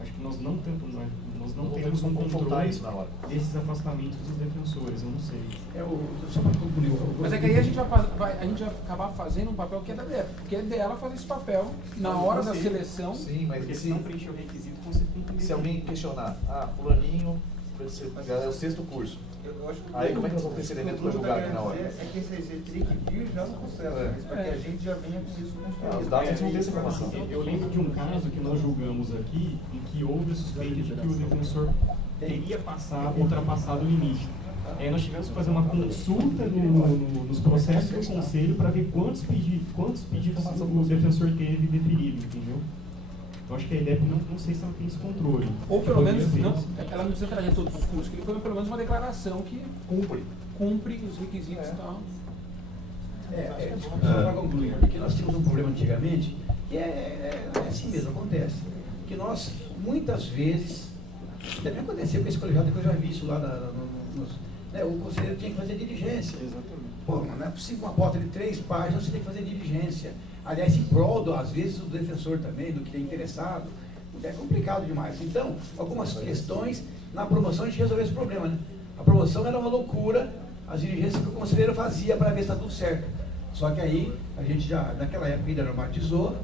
Acho que nós não temos um controle isso na hora desses afastamentos dos defensores, eu não sei. Só para concluir. Mas é que aí a gente vai acabar fazendo um papel que é da DEP, porque é dela fazer esse papel na hora da seleção. Sim, mas Porque se não preencher o requisito, você tem que... se alguém questionar, fulaninho, é o 6º curso. Aí como é que nós vamos ter esse elemento para julgar aqui na hora? É que esse teria que vir já no processo, mas para que a gente já venha com isso construído. Os dados a gente não tem essa informação. Eu lembro de um caso que nós julgamos aqui, em que houve a suspeita de que o defensor teria ultrapassado o limite. Nós tivemos que fazer uma consulta nos processos do conselho para ver quantos pedidos o defensor teve deferido, entendeu? Eu acho que a IDEP não sei se ela tem esse controle. Ou pelo menos, ela não precisa trazer todos os cursos, que ele foi pelo menos uma declaração que cumpre os requisitos e tal. Só para concluir, porque nós tínhamos um problema antigamente, que é assim mesmo, acontece. Que nós, muitas vezes, também aconteceu com esse colegiado que eu já vi isso lá o conselheiro tinha que fazer diligência. Exatamente. Pô, não é possível uma pauta de 3 páginas, você tem que fazer diligência. Aliás, em prol, às vezes, do defensor também, do que é interessado, é complicado demais. Então, algumas questões, na promoção a gente resolveu esse problema, né? A promoção era uma loucura, as diligências que o conselheiro fazia para ver se está tudo certo. Só que aí, a gente já, naquela época, ainda normatizou,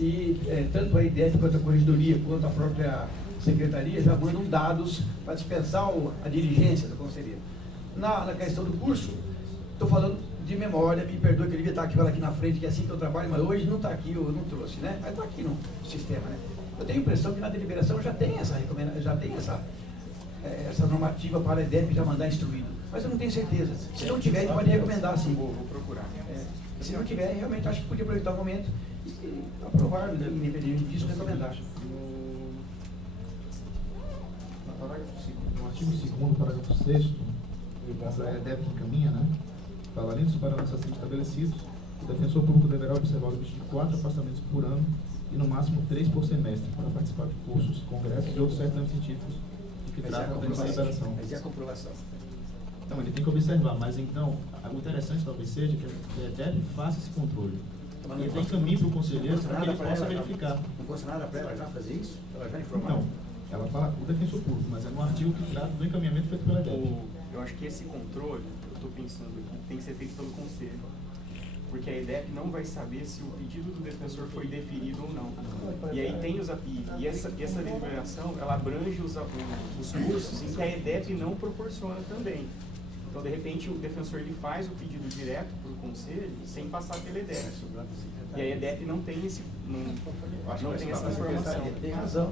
e tanto a IDEP quanto a corregedoria, quanto a própria secretaria, já mandam dados para dispensar a diligência do conselheiro. Na questão do curso, estou falando de memória, me perdoe que eu devia estar aqui na frente, que é assim que eu trabalho, mas hoje não está aqui, eu não trouxe, né? Mas está aqui no sistema, né? Eu tenho a impressão que na deliberação já tem essa recomendação, já tem essa normativa para a IDEP já mandar instruído. Mas eu não tenho certeza. Se não tiver, a gente pode recomendar sim. Vou procurar. Se não tiver, realmente acho que podia aproveitar o momento e aprovar, independente disso, recomendar. No artigo 2º, parágrafo 6º, a IDEP encaminha, né? Fala, além dos parâmetros assim estabelecidos, o defensor público deverá observar o limite de 4 afastamentos por ano e no máximo 3 por semestre para participar de cursos, congressos e outros certames científicos de que tratam da deliberação. Mas e a comprovação? Então, ele tem que observar, mas então, o interessante talvez seja que a IDEP faça esse controle. e encaminhe para o conselheiro para que ele possa verificar. Não fosse nada para ela já fazer isso? Ela já informar? Não, ela fala o defensor público, mas é no artigo que trata do encaminhamento feito pela EDEP. Eu acho que esse controle, eu estou pensando aqui, tem que ser feito pelo conselho. Porque a EDEP não vai saber se o pedido do defensor foi deferido ou não. E aí tem os e essa deliberação, ela abrange os cursos em que a EDEP não proporciona também. Então, de repente, o defensor ele faz o pedido direto para o conselho sem passar pela EDEP. E a EDEP não tem não tem essa informação. Tem razão.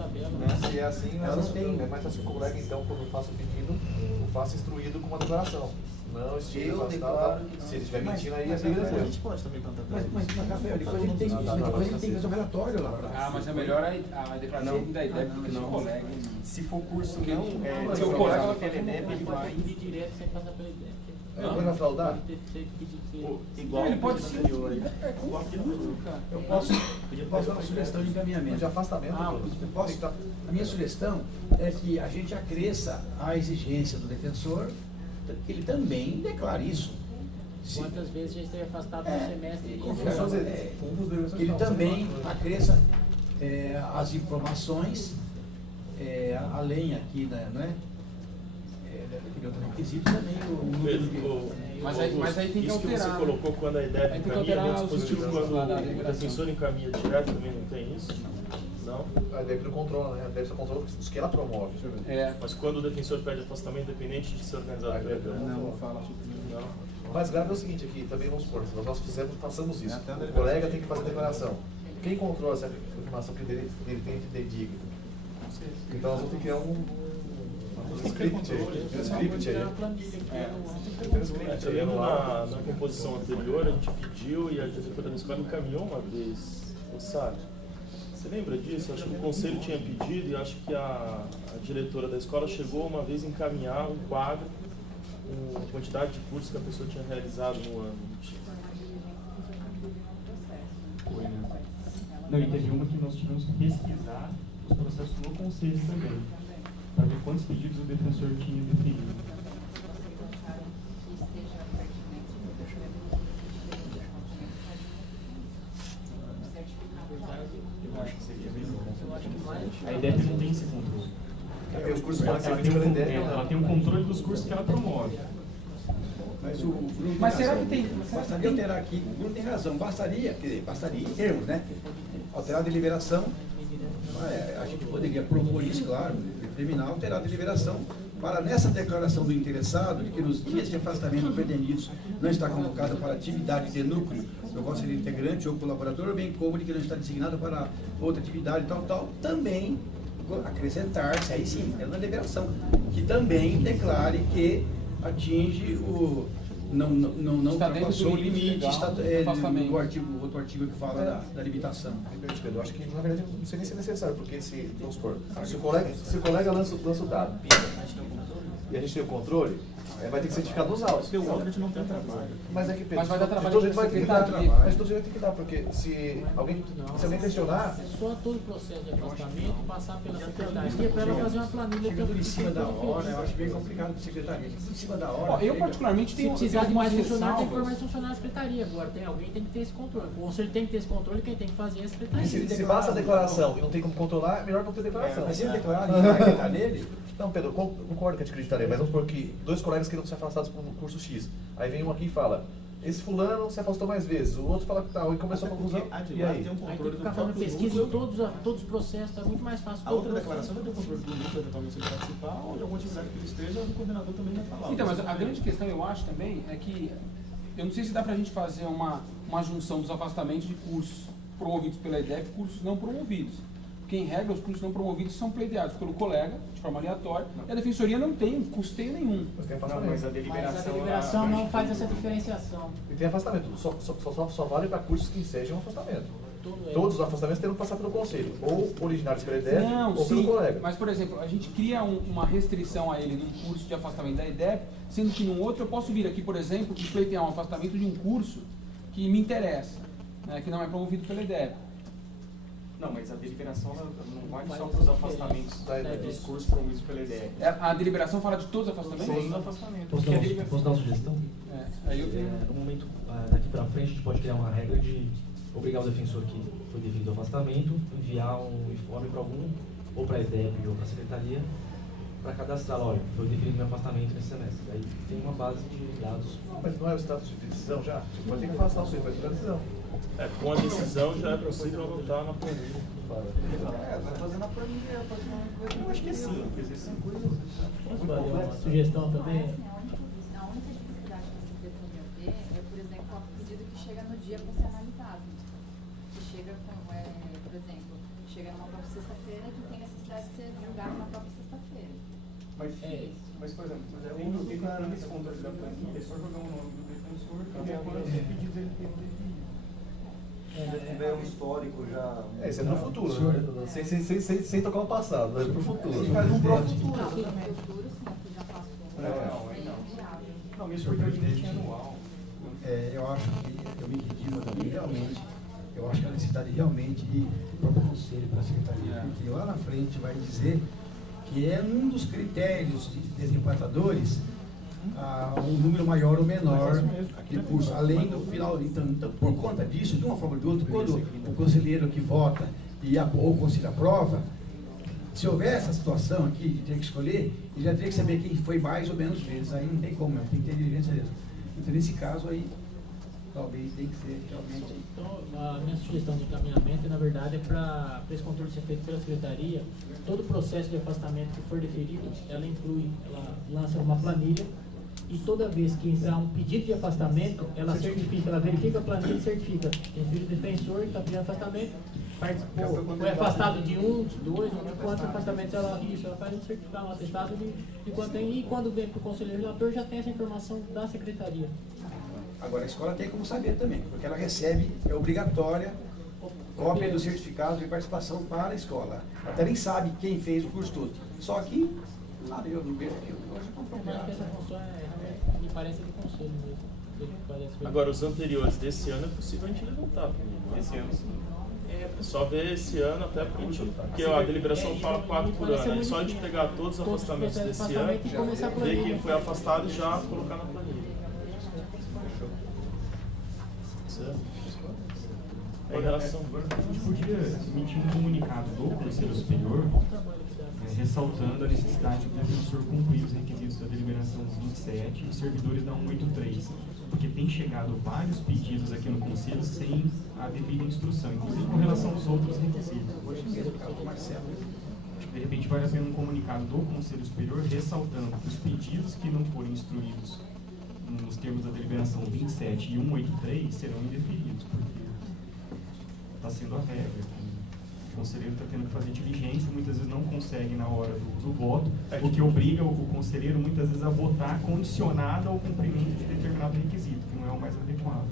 Se é assim, ela não tem. É mais fácil que o colega, então, quando faça o pedido, o faça instruído com uma declaração. Não, eu declaro que não. Se ele estiver mentindo aí, a gente pode também cantar. Mas Rafael, depois a gente tem que fazer um relatório lá para. Mas é melhor a declaração da EDEP do que do colega. Se for curso não, se o colega vai pela EDEP, ele vai pedir direto sem passar pela EDEP. Ele vai fraudar? Igual ele pode sim. Eu posso dar uma sugestão de encaminhamento. De afastamento. A minha sugestão é que a gente acresça a exigência do defensor que ele também declare isso. Quantas vezes já esteve afastado no semestre? Que ele também acresça as informações, além aqui, né? Daquele outro requisito também o número de... Mas aí tem que isso alterar. Isso que você colocou quando a EDEP encaminha no dispositivo, quando o defensor encaminha direto, também não tem isso? Não? A EDEP não controla, né? A EDEP só controla os que ela promove. Mas quando o defensor pede afastamento, independente de ser organizado pela EDEP? Não fala sobre isso. O mais grave é o seguinte aqui, também vamos supor, nós passamos isso. O colega tem que fazer a declaração. Quem controla essa informação que ele tem de dedicado? Então nós vamos ter que criar um script aí. Na composição anterior, a gente pediu e a diretora da escola encaminhou uma vez, Sara. Você lembra disso? Acho que o conselho tinha pedido e acho que a diretora da escola chegou uma vez a encaminhar um quadro com a quantidade de cursos que a pessoa tinha realizado no ano. Não, e teve uma que nós tivemos que pesquisar os processos no conselho também, para ver quantos pedidos o defensor tinha deferido. Eu acho que seria melhor. A EDEP não tem esse controle. Os cursos ela tem um controle dos cursos que ela promove. Mas o Bruno mas será que tem? Bastaria alterar aqui, o Bruno tem razão, bastaria em termos, né? Alterar a deliberação, a gente poderia propor isso, claro, terminar, alterar a deliberação para nessa declaração do interessado, de que nos dias de afastamento pretendidos não está convocado para atividade de núcleo do qual seria integrante ou colaborador, bem como de que não está designado para outra atividade tal, também acrescentar-se, aí sim, na deliberação, que também declare que atinge o... não ultrapassou o limite do outro artigo que fala da limitação. Eu acho que, na verdade, não sei nem se é necessário, porque vamos supor, se o colega lança o dado e a gente tem o controle, vai ter que certificar dos autos. Porque o áudio a gente não tem trabalho. Mas é que, Pedro, mas vai dar trabalho. Todo jeito vai ter que dar, mas todo jeito tem que dar, porque se alguém questionar... É só todo o processo de afastamento passar pela secretaria para ela fazer uma planilha. Chegando em cima da hora, eu acho bem complicado para a secretaria. Em cima da hora... Eu particularmente tenho... Se precisar de mais funcionário, tem que pôr mais funcionário na secretaria. Agora, alguém tem que ter esse controle. O conselho tem que ter esse controle, quem tem que fazer é a secretaria. Se basta a declaração e não tem como controlar, é melhor não ter declaração. Mas se ele declarar, ele vai acreditar nele? Não, Pedro, eu concordo que a gente acreditaria, mas vamos supor que 2 colegas queriam ser afastados por um curso X. Aí vem um aqui e fala, esse fulano se afastou mais vezes, o outro fala que tal, e começou a conclusão. E aí? Tem que ficar fazendo pesquisa em todos os processos, está muito mais fácil. A outra declaração vai ter o controle do grupo, eventualmente, se ele participar, ou de alguma atividade que ele esteja, o coordenador também vai falar. Então, mas a grande questão, eu acho também, é que eu não sei se dá para a gente fazer uma junção dos afastamentos de cursos promovidos pela EDEP e cursos não promovidos. Porque, em regra, os cursos não promovidos são pleiteados pelo colega, de forma aleatória, e a defensoria não tem custeio nenhum. Mas a deliberação não faz essa diferenciação. E tem afastamento, só vale para cursos que ensejam afastamento. Todos os afastamentos terão que passar pelo conselho, ou originários pela EDEP, ou pelo colega. Mas, por exemplo, a gente cria uma restrição a ele num curso de afastamento da EDEP, sendo que num outro eu posso vir aqui, por exemplo, e pleitear um afastamento de um curso que me interessa, né, que não é promovido pela EDEP. Não, mas a deliberação não vale só para os afastamentos dos cursos promovidos pela EDEP. A deliberação fala de todos os afastamentos? Todos os afastamentos. Posso dar uma sugestão? Aí eu tenho... No momento, daqui para frente, a gente pode criar uma regra de obrigar o defensor que foi devido ao afastamento, enviar um informe para algum, ou para a EDEB ou para a secretaria, para cadastrar, olha, foi definido meu afastamento nesse semestre. Aí tem uma base de dados. Mas não é o status de decisão já? Você pode ter que afastar o seu, vai ter a decisão. Com a decisão já é possível adotar na planilha. Vai fazer na planilha, eu acho que é simples, são coisas. Posso fazer uma sugestão também? A única dificuldade que a secretaria vê é, por exemplo, o pedido que chega no dia para ser analisado. Que chega com, por exemplo, chega numa própria sexta-feira que tem necessidade de ser julgado na própria sexta-feira. Mas, por exemplo, tem nesse controle da planilha, é só jogar o nome do defensor e ver quantos pedidos ele tem. Se tiver um histórico já. Isso é pro futuro, né? Sem tocar o passado, mas pro futuro. Você faz um próprio futuro. Não, no futuro, sim, que já passou. Não, isso foi limite anual. Eu acho que eu me redimo também, realmente. Eu acho que a necessidade realmente de próprio conselho para a secretaria, porque lá na frente vai dizer que é um dos critérios de desempatadores um número maior ou menor de curso, além do final. Então, por conta disso, de uma forma ou de outra, quando o conselheiro que vota ou o conselho aprova, se houver essa situação aqui de ter que escolher, ele já teria que saber quem foi mais ou menos vezes. Aí não tem como, tem que ter diligência mesmo. Então, nesse caso aí, talvez tem que ser realmente. Então, a minha sugestão de encaminhamento, na verdade, é para esse controle ser feito pela secretaria. Todo o processo de afastamento que for deferido, ela lança uma planilha, e toda vez que entrar um pedido de afastamento, ela certifica, ela verifica a planilha e certifica. Tem filho defensor que está pedindo afastamento, participou, foi afastado de 1, de 2, de quantos afastamentos ela faz um certificado, um atestado de quanto tem, e quando vem para o conselheiro relator já tem essa informação da secretaria. Agora, a escola tem como saber também, porque ela recebe, é obrigatória, cópia do certificado de participação para a escola. Ela até nem sabe quem fez o curso todo. Só que, lá eu não vejo que hoje é complicado. Essa função me parece de conselho mesmo. Agora, os anteriores desse ano é possível a gente levantar. Esse ano sim. É só ver esse ano, até porque a deliberação fala 4 por ano. É só a gente pegar todos os afastamentos desse ano, ver quem foi afastado e já colocar na planilha. A gente podia emitir um comunicado do Conselho Superior ressaltando a necessidade do defensor cumprir os requisitos da deliberação 27 e os servidores da 183, porque tem chegado vários pedidos aqui no Conselho sem a devida instrução, inclusive com relação aos outros requisitos. De repente vai haver um comunicado do Conselho Superior ressaltando que os pedidos que não forem instruídos nos termos da deliberação 27 e 183 serão indeferidos, porque está sendo a regra. O conselheiro está tendo que fazer diligência, muitas vezes não consegue na hora do voto, o que obriga o conselheiro muitas vezes a votar condicionado ao cumprimento de determinado requisito, que não é o mais adequado.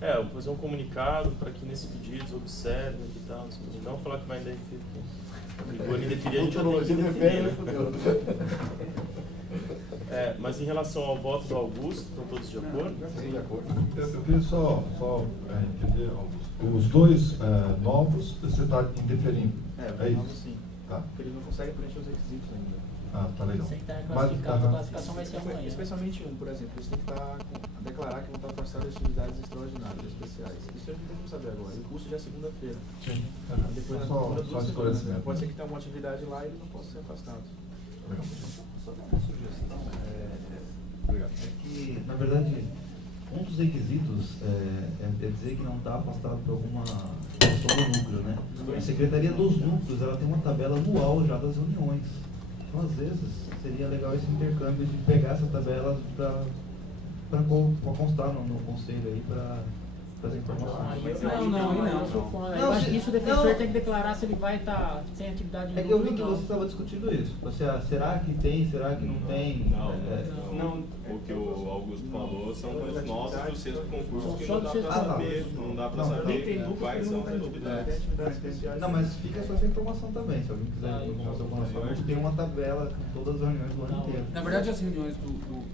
Eu vou fazer um comunicado para que nesses pedidos observem e tal, não falar que vai indeferir. Quando indeferir, a gente vai ter que indeferir. Mas em relação ao voto do Augusto, estão todos de acordo? Sim, de acordo. Eu queria só entender, Augusto. Os dois novos, você está indeferindo. É isso? Sim. Tá. Porque ele não consegue preencher os requisitos ainda. Tá legal. Sem estar classificado, a classificação vai ser amanhã. Especialmente um, por exemplo, você tem que declarar que não está afastado de atividades extraordinárias, especiais. Isso a gente tem que saber agora. O curso já é segunda-feira. Sim. Depois só esclarecimento. Pode ser que tenha uma atividade lá e ele não possa ser afastado. Legal. Só dar uma sugestão. É que, na verdade, um dos requisitos é dizer que não está afastado por alguma questão do núcleo, né? A Secretaria dos Núcleos, ela tem uma tabela anual já das reuniões. Então, às vezes, seria legal esse intercâmbio de pegar essa tabela para constar no conselho aí, para as informações. Não. Eu acho que isso o defensor tem que declarar se ele vai estar sem atividade de que eu vi que você estava discutindo isso. Será que tem, será que não tem? Não, o que o Augusto falou são os nossos do sexto concurso que não dá para saber, não dá para saber quais são as novidades. Não, mas fica só essa informação também, se alguém quiser fazer alguma ação, a gente tem uma tabela com todas as reuniões do ano inteiro. Na verdade, as reuniões do